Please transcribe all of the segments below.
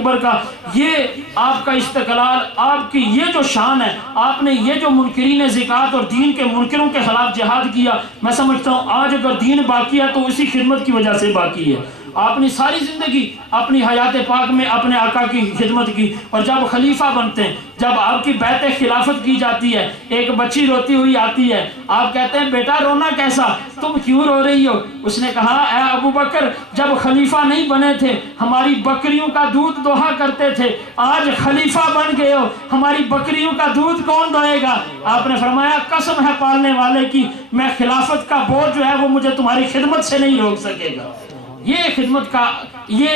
اکبر کا یہ آپ کا استقلال، آپ کی یہ جو شان ہے، آپ نے یہ جو منکرین زکوٰۃ اور دین کے منکروں کے خلاف جہاد کیا، میں سمجھتا ہوں آج اگر دین باقی ہے تو اسی خدمت کی وجہ سے باقی ہے۔ آپ نے ساری زندگی اپنی حیات پاک میں اپنے آقا کی خدمت کی، اور جب خلیفہ بنتے ہیں، جب آپ کی بیعت خلافت کی جاتی ہے، ایک بچی روتی ہوئی آتی ہے، آپ کہتے ہیں بیٹا رونا کیسا، تم کیوں رو رہی ہو؟ اس نے کہا اے ابو بکر، جب خلیفہ نہیں بنے تھے ہماری بکریوں کا دودھ دوہا کرتے تھے، آج خلیفہ بن گئے ہو، ہماری بکریوں کا دودھ کون دوہے گا؟ آپ نے فرمایا قسم ہے پالنے والے کی، میں خلافت کا بوجھ جو ہے وہ مجھے تمہاری خدمت سے نہیں روک سکے گا۔ یہ خدمت کا، یہ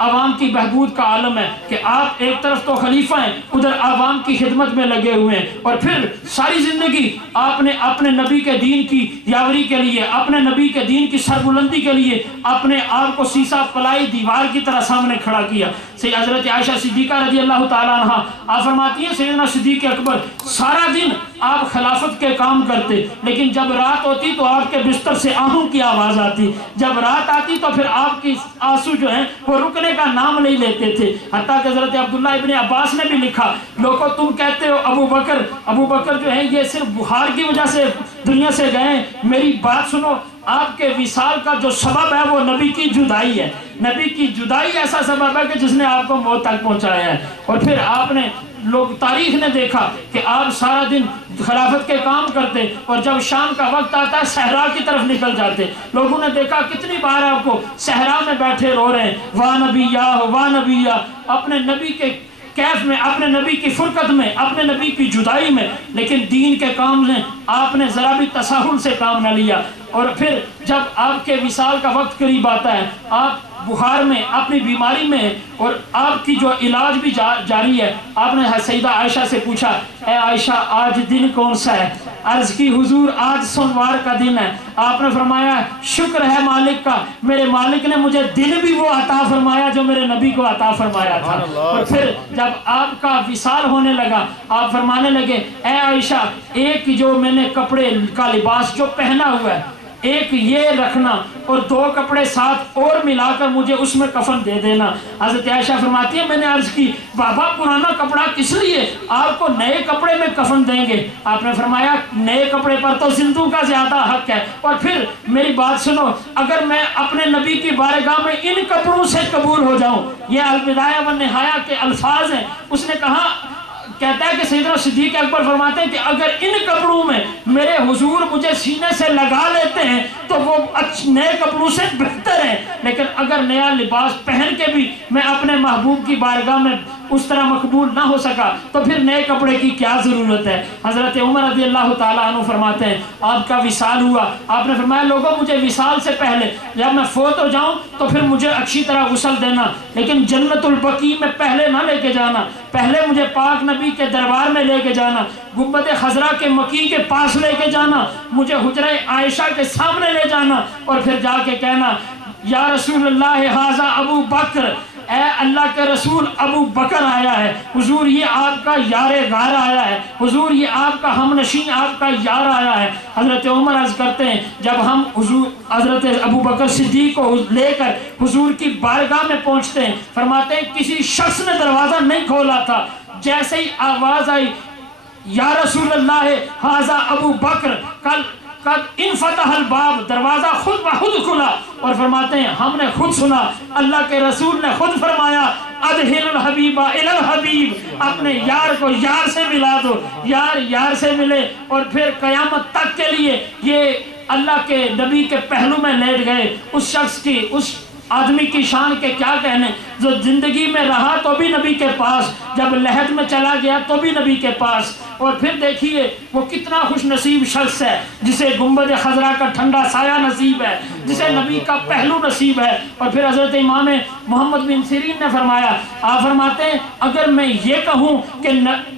عوام کی بہبود کا عالم ہے کہ آپ ایک طرف تو خلیفہ ہیں، ادھر عوام کی خدمت میں لگے ہوئے ہیں، اور پھر ساری زندگی آپ نے اپنے نبی کے دین کی یاوری کے لیے، اپنے نبی کے دین کی سربلندی کے لیے اپنے آپ کو سیسا پلائی دیوار کی طرح سامنے کھڑا کیا۔ حضرت عائشہ صدیقہ رضی اللہ تعالیٰ عنہ آپ فرماتی ہیں سیدنا صدیق اکبر سارا دن آپ خلافت کے کام کرتے، لیکن جب رات ہوتی تو آپ کے بستر سے آہوں کی آواز آتی، جب رات آتی تو پھر آپ کی آنسو جو ہیں وہ رکنے کا نام نہیں لیتے تھے، حتیٰ کہ حضرت عبداللہ ابن عباس نے بھی لکھا، لوگوں تم کہتے ہو ابو بکر جو ہیں یہ صرف بخار کی وجہ سے دنیا سے گئے، میری بات سنو، آپ کے وصال کا جو سبب ہے وہ نبی کی جدائی ہے، نبی کی جدائی ایسا سبب ہے کہ جس نے آپ کو موت تک پہنچایا ہے۔ اور پھر آپ نے، لوگ تاریخ نے دیکھا کہ آپ سارا دن خلافت کے کام کرتے، اور جب شام کا وقت آتا ہے صحرا کی طرف نکل جاتے، لوگوں نے دیکھا کتنی بار آپ کو صحرا میں بیٹھے رو رہے ہیں، واہ نبی یا واہ نبی یا، اپنے نبی کے کیف میں، اپنے نبی کی فرقت میں، اپنے نبی کی جدائی میں، لیکن دین کے کام میں آپ نے ذرا بھی تساہل سے کام نہ لیا۔ اور پھر جب آپ کے وصال کا وقت قریب آتا ہے، آپ بخار میں، اپنی بیماری میں، اور آپ کی جو علاج بھی جاری ہے، آپ نے سیدہ عائشہ سے پوچھا اے عائشہ آج دن کون سا ہے؟ عرض کی حضور آج سوموار کا دن ہے۔ آپ نے فرمایا شکر ہے مالک کا، میرے مالک نے مجھے دن بھی وہ عطا فرمایا جو میرے نبی کو عطا فرمایا تھا۔ اور پھر جب آپ کا وصال ہونے لگا، آپ فرمانے لگے اے عائشہ ایک جو میں نے کپڑے کا لباس جو پہنا ہوا ہے، ایک یہ رکھنا اور 2 کپڑے ساتھ اور ملا کر مجھے اس میں کفن دے دینا۔ حضرت عائشہ فرماتی ہے میں نے عرض کی بابا پرانا کپڑا کس لیے، آپ کو نئے کپڑے میں کفن دیں گے۔ آپ نے فرمایا نئے کپڑے پر تو زندوں کا زیادہ حق ہے، اور پھر میری بات سنو، اگر میں اپنے نبی کی بارگاہ میں ان کپڑوں سے قبول ہو جاؤں، یہ البدایہ والنہایہ کے الفاظ ہیں۔ اس نے کہا، کہتا ہے کہ سیدنا صدیق اکبر فرماتے ہیں کہ اگر ان کپڑوں میں میرے حضور مجھے سینے سے لگا لیتے ہیں تو وہ نئے کپڑوں سے بہتر ہے، لیکن اگر نیا لباس پہن کے بھی میں اپنے محبوب کی بارگاہ میں اس طرح مقبول نہ ہو سکا تو پھر نئے کپڑے کی کیا ضرورت ہے۔ حضرت عمر رضی اللہ تعالیٰ عنہ فرماتے ہیں آپ کا وصال ہوا، آپ نے فرمایا لوگوں مجھے وصال سے پہلے جب میں فوت ہو جاؤں تو پھر مجھے اچھی طرح غسل دینا، لیکن جنت البقیع میں پہلے نہ لے کے جانا، پہلے مجھے پاک نبی کے دربار میں لے کے جانا، گنبد خضرا کے مکی کے پاس لے کے جانا، مجھے حجرہ عائشہ کے سامنے لے جانا، اور پھر جا کے کہنا یا رسول اللہ ھذا ابو بکر، اے اللہ کے رسول ابو بکر آیا ہے، حضور یہ آپ کا یار غار آیا ہے، حضور یہ آپ کا ہم نشین آپ کا یار آیا ہے۔ حضرت عمر عرض کرتے ہیں جب ہم حضور حضرت ابو بکر صدیق کو لے کر حضور کی بارگاہ میں پہنچتے ہیں، فرماتے ہیں کسی شخص نے دروازہ نہیں کھولا تھا، جیسے ہی آواز آئی یا رسول اللہ ھذا ابو بکر قد انفتح الباب، دروازہ خود بخود کھلا، اور فرماتے ہیں ہم نے خود سنا اللہ کے رسول نے خود فرمایا ادخل الحبیب الی الحبیب، اپنے یار کو یار سے ملا دو، یار یار سے ملے، اور پھر قیامت تک کے لیے یہ اللہ کے نبی کے پہلو میں لیٹ گئے۔ اس شخص کی، اس آدمی کی شان کے کیا کہنے، جو زندگی میں رہا تو بھی نبی کے پاس، جب لحد میں چلا گیا تو بھی نبی کے پاس، اور پھر دیکھیے وہ کتنا خوش نصیب شخص ہے جسے گنبد خضرا کا ٹھنڈا سایہ نصیب ہے، جسے نبی کا پہلو نصیب ہے۔ اور پھر حضرت امام محمد بن سیرین نے فرمایا، آپ فرماتے ہیں اگر میں یہ کہوں کہ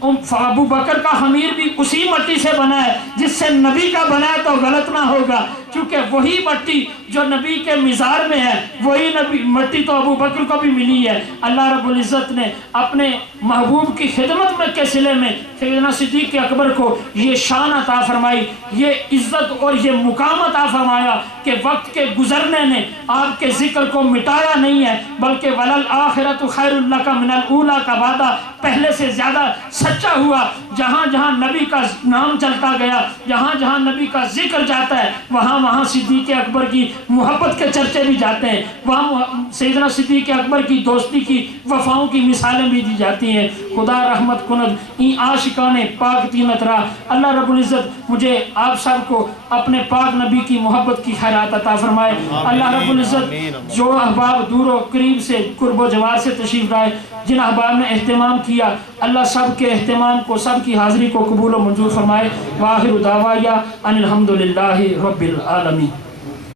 ابو بکر کا خمیر بھی اسی مٹی سے بنا ہے جس سے نبی کا بنا ہے تو غلط نہ ہوگا، کیونکہ وہی مٹی جو نبی کے مزار میں ہے وہی نبی مٹی تو ابو بکر کو بھی ملی ملی ہے۔ اللہ رب العزت نے اپنے محبوب کی خدمت میں کے صلے میں سیدنا صدیق اکبر کو یہ شان عطا فرمائی، یہ عزت اور یہ مقام عطا فرمایا کہ وقت کے گزرنے نے آپ کے ذکر کو مٹایا نہیں ہے، بلکہ وَلَلْآخِرَةُ خَيْرٌ لَكَ مِنَ الْأُولَىٰ کا وعدہ پہلے سے زیادہ سچا ہوا۔ جہاں جہاں نبی کا نام چلتا گیا، جہاں جہاں نبی کا ذکر جاتا ہے، وہاں وہاں صدیق اکبر کی محبت کے چرچے بھی جاتے ہیں، وہاں سیدنا صدیق اکبر کی دوستی کی وفاؤں کی مثالیں بھی دی جاتی ہیں۔ خدا رحمت کند این عاشقان پاک تینت را اللہ رب العزت مجھے آپ سب کو اپنے پاک نبی کی محبت کی خیرات عطا فرمائے۔ اللہ رب العزت جو احباب دور و قریب سے قرب و جوار سے تشریف لائے، جن احباب نے اہتمام کیا، اللہ سب کے اہتمام کو، سب کی حاضری کو قبول و منظور فرمائے۔ وآخر دعوایا ان الحمدللہ رب العالمین۔